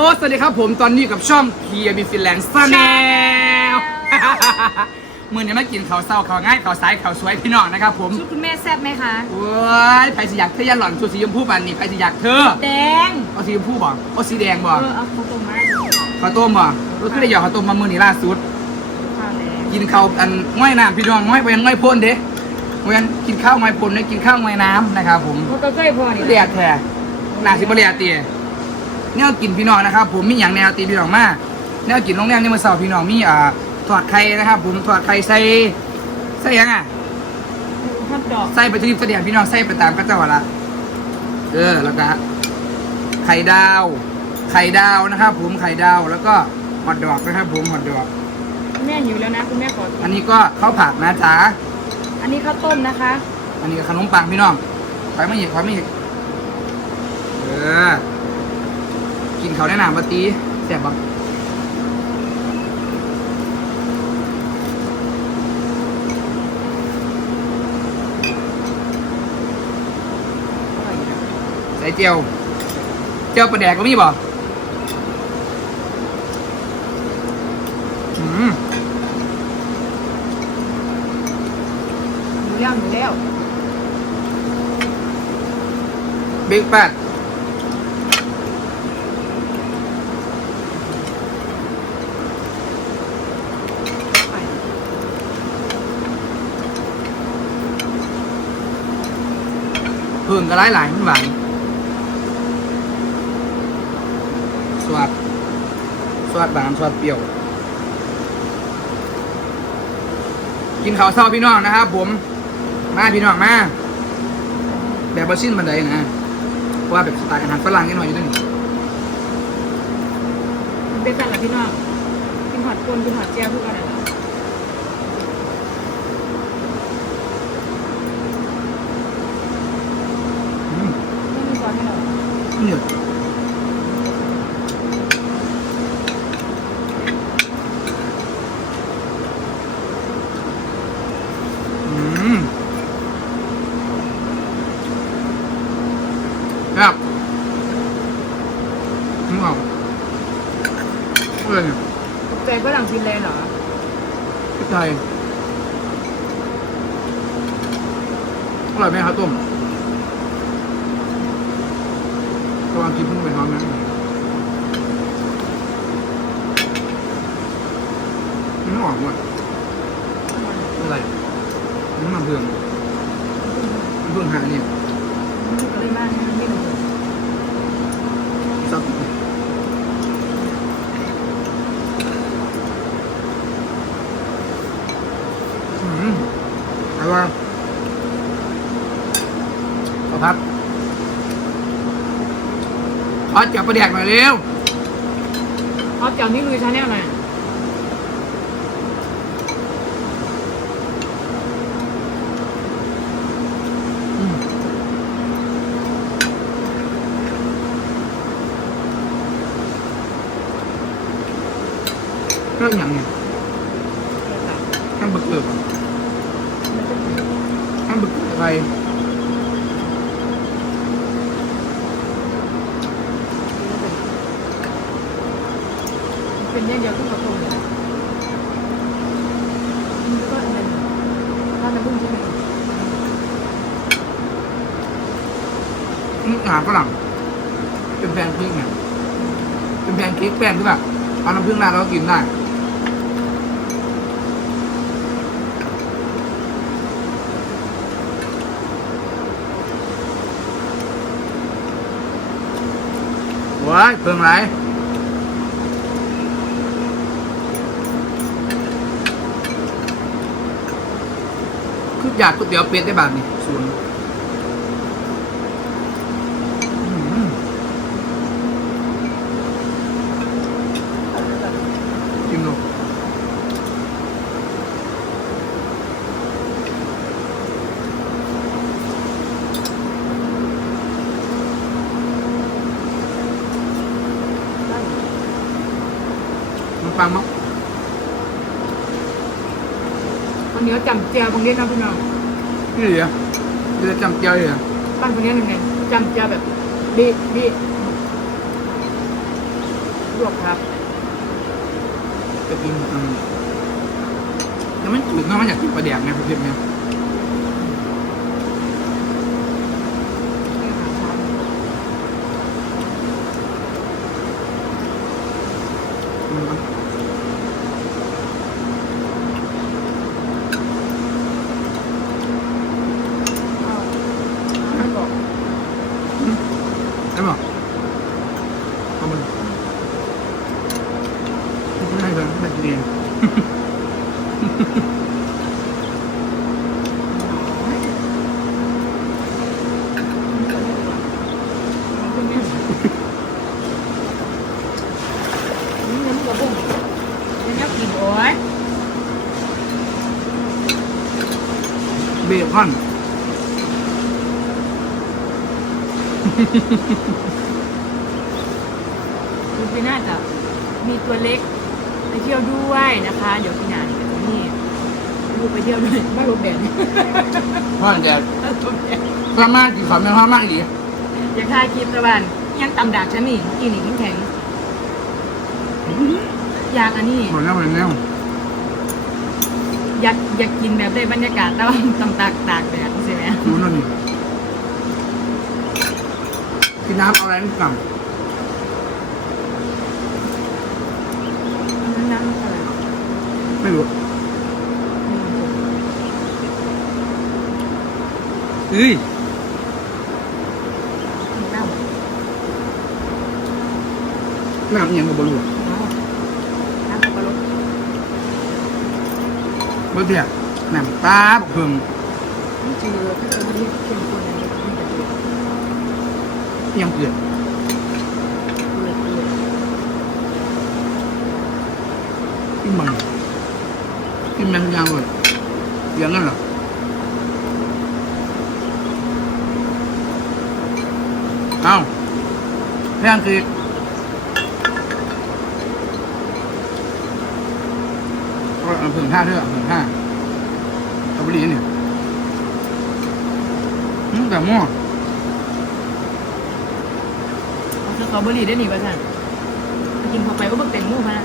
สวัสดีครับผมตอนนี้กับช่อง p พีบีฟินแลนด์ซแนลมือนี้มากินข้าวเศร้าข้าวง่ายข้าวสายข้าวสวยพี่น้องนะครับผมชุดคุณแม่แซ่บไหมคะโอ้ยไผ่สีอยากเธอยันหล่อนชุดสีชมพูปันนี่ไผ่สีอยากเธอแดงเอาสีชมพูบ่เอาสีแดงบ่เออเอาข้าวต้มมาข้าวต้มบ่รถขึ้นได้หยอกข้าวต้มมามือนี้ล่าสุดข้าวแดงกินข้าวอันง่อยน้ำพี่น้องง่อยไปยังง่อยพ่นเด้เมื่อกินข้าวง่อยพ่นได้กินข้าวง่อยน้ำนะครับผมเขาก็เคยพอนี่เรียดแท้หนาสิบเรียดตี เนี่ยกินพี่น้องนะครับ ผมมีอย่างแนวตีพี่น้องมากเนี่ยกินโรงแรมนี่มาเสาร์พี่น้องมีอ่าทอดไข่นะครับ ผมทอดไข่ใส่ใส่หยังอะฮอตดอกใส่ไปที่เสดียงพี่น้องใส่ไปตามกระเจ้าละเออแล้วก็ไข่ดาว ไข่ดาวนะครับ ผมไข่ดาวแล้วก็หอดดอกนะครับ ผมหอดดอกคุณแม่หิวแล้วนะคุณแม่ขออันนี้ก็ข้าวผัดนะจ๊ะอันนี้ข้าวต้มนะคะ อันนี้ก็ขนมปังพี่น้องไปไม่หยิบไปไม่หยิบเออ กินเขาวได้หนามปตีแสบบังใส่เจียว เจียวปลาแดกก็มีบ่อืมหิวแล้วหิวแล้ว บิ๊กแปด ก็หลายหลายๆมันหวานสวัสดสวัสดหวานสวัสดเปรี้ยว กินข้าวเศร้าพี่น้องนะครับผม มาพี่น้องมาแบบบะชินบันไดนะเพราะว่าแบบสไตล์อาหารฝรั่งนิดหน่อยอยู่ด้วยนี่เป็นกันเหรอพี่น้องกินหอดกลนกินหอดเจียวพวกกันเหรอม ไม่มีซอสให้เรา เหนียวอืมครับมึงเอาเออเนี่ยตกใจฝรั่งฟินแลนด์เหรอพริกไทยอร่อยไหมครับต้ม ระวังกินเพิ่งไปท้องนะมันไม่ออกว่ะอะไรน้ำมันเพืองน้ำเพืองหาเนี่ยมันก็เลยมากนะไม่รู้ซับอืมอร่อยเอาพักท อดจับประแดกหน่อยเร็วเอาเจ้านี่ลุยชาแนลหน่อยอืมเรื่องอย่างเนี่ยข้างบึกเอือบข้างบึกอะไรเป็นอย่างเดียวที่เขาต้มเลยมันก็อันนั้นถ้าจะพุ่งใช่ไหม นี่อา หารฝรั่งเป็นแพนเค้กเนี่ยเป็นแพนเค้กแป้งที่แบบเอาน้ำผึ้งราดแล้วก็กินได้ว้ายเพิ่งไรคืออยากก๋วยเตี๋ยวเป็ดได้แบบนี้ศูนย์ มันปังมั้งคนเหนียวจำเจียวบางเรียนนะพี่น้องนี่เหรอเรือจำเจียวเหรอปั้นคนนี้หนึ่งไงจำเจียวแบบดีดีลวกครับจะกินอืมแล้วมันจืดเนาะมันอยากกินปลาแดกไงพี่เพียเนี่ยอืม ไม่บอก ใช่ป่ะเอามันไม่ คอนคุณพี่น่าจะมีตัวเล็กไปเที่ยวด้วยนะคะ เดี๋ยวพี่นานี่ก็จะมีลูกไปเที่ยวด้วยบ้านรถแดงพ่อจะบ้านรถแดงพม่ากี่ขำนะพม่าอีกอยากถ่ายคลิปตะวันยังตำดากฉันนี่กินอีกน้ำแข็งอยากอันนี้หมดแล้วหมดแล้วอยากอยากกินแบบได้บรรยากาศแต่ว่าตำตากตากแดดใช่ไหมดูนั่นนี่ กินน้ำเอาอะไรไม่กลับอันนั้นน้ำอะไรไม่รู้เอ้ยน้ำน้ำอิหยังกับบรูน้ำปลาลดบรูเดียน้ำตาบเพิ่งนี่คือถ้าเกิด ยังเกลือเดือดเดือดกินมันกินแมงทุกอย่างเลยเสียงนั่นเหรอเอ้าแม่งคือเอาเพิ่งห้าเท่าเพิ่งห้าเอาบุหรี่เนี่ยอืมแบบมั่วเอา สตรอเบอรี่ได้หนิป่ะท่านกินเข้าไปก็เบิกแตงโมพะนะ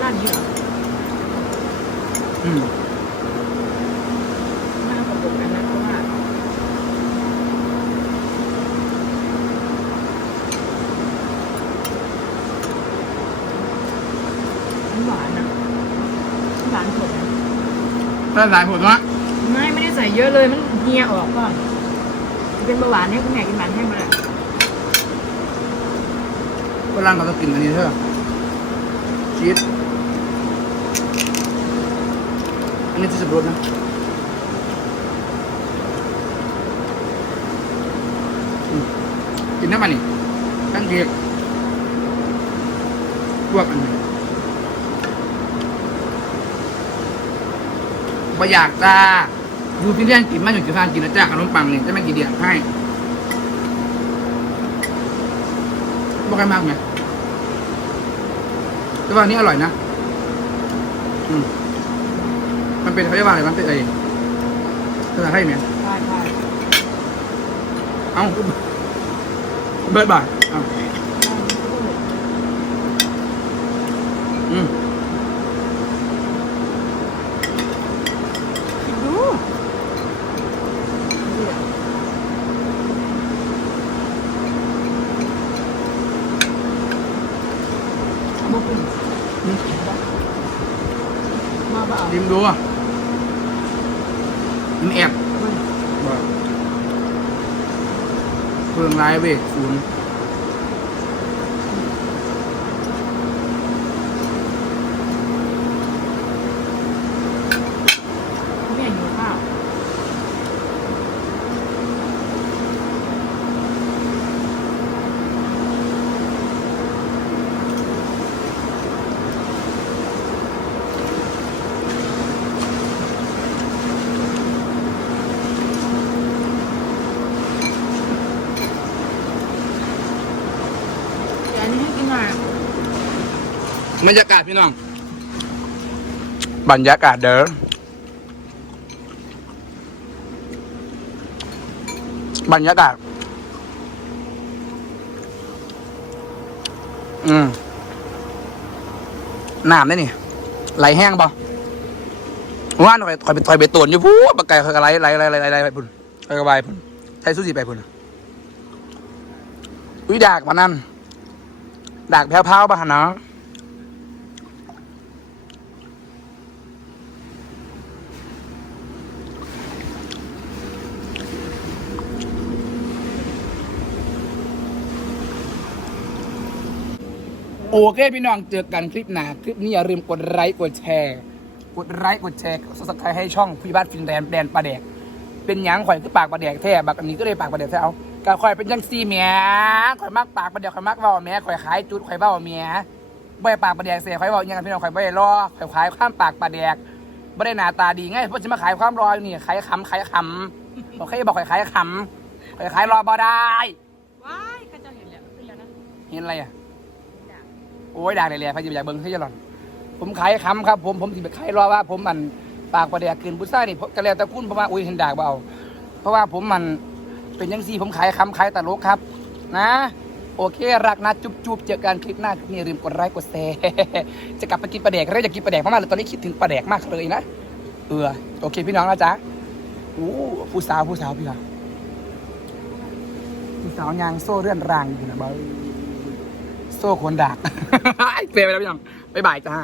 ร้านนี้เหรออืมไม่เอาประกบกันนะเพราะว่ามันหวานอะหวานสดนะ ได้หลายผลวะ ยอะเลยมันเฮียออกก่อนเป็นเบาหวานเนี่ยคุณแม่กินหวานให้มาแล้วฝรั่งเราต้องกินอันนี้เถอะชีสอันนี้จะสับปะรดนะกินน้ำมันนี่ตั้งเค้กพวกอันนี้ประหยัดจ้า ดูที่เรื่องกินมาอยู่ที่ทานกินนะจ้าขนมปังนี่จะไม่กี่เดียงให้บอกให้มากไหมแต่ว่าอันนี้อร่อยนะอืมมันเป็นเขาเรียกว่าอะไรมันเป็นอะไรภาษาไทยไหมใช่ใช่เอ้าเบิร์ดบ่ายเอ้าอืม มาปุ่นอืมมาเปล่าดิมดูอะมันแอบเว้ยบ่เพิ่งไลฟ์เวทศูนย์ บรรยากาศพี่น้อง บรรยากาศเด้อบรรยากาศ อืมน้ำนี่นี่ ไหลแห้งปะว่านคอยคอยไปคอยไปตวนอยู่พู้ปากไก่คอยไหลไหลไหลไหลไหลไปพุ่นคอยกระบายพุ่นใช้สู้สีไปพุ่นอุ้ยดากมานั่นดากแพ้วๆปะฮะเนาะ โอเคพี่น้องเจอกันคลิปหน้าคลิปนี้อย่าลืมกดไลค์กดแชร์ กดไลค์กดแชร์กดซับสไครต์ให้ช่องพี่บ้านฟินแลนด์แดนปลาแดก เป็นหยังข่อยคือปากปลาแดกแท้บักอันนี้ก็เลยปากปลาแดกแท้เอาก็ข่อยเป็นจังซี่แหม่ข่อยมักปากปลาแดกข่อยมักเว้าแหม่ข่อยขายจุดข่อยเว้าแหม่บ่ได้ปากปลาแดกเสียข่อยเว้าหยังกับพี่น้องข่อยบ่ได้รอข่อยขายความปากปลาแดกบ่ได้หน้าตาดีไงเพิ่นสิมาขายความรออยู่นี่ขายขำขายขำโอเคบอกข่อยขายขำข่อยขายรอบ่ได้ว้ายข้าเจ้าเห็นแล้วขึ้นแล้วนะเห็นอะไรอะด่า โอ้ยด่าเลยๆพายอยากเบิ่งให้จะหล่อน ผมขายคำครับ ผมผมสิไปขายรอว่า ผมมันปากประเดียกินบุษรานี่กระแล้วต่คุณเพราะว่าอุ้ยเห็นด่าเบเอาเพราะว่าผมมันเป็นยังซี่ผมขายคำขายตลกครับ นะโอเค รักนะจุ๊บจุ๊บเจอกันคลิปหน้าคลิปนี้ลืมกดไลค์กดแชร์จะกลับไปกินปลาแดกแล้วจะกินปลาแดกมากๆเลยตอนนี้คิดถึงปลาแดกมากเลยนะเออโอเคพี่น้องนะจ๊ะอู้ผู้สาวผู้สาวพี่ละผู้สาวยางโซ่เรื่อนรางอยู่นะเบ้ โซ่คนดัก เฟรย์ไปแล้วพี่น้องบ๊ายบายจ้า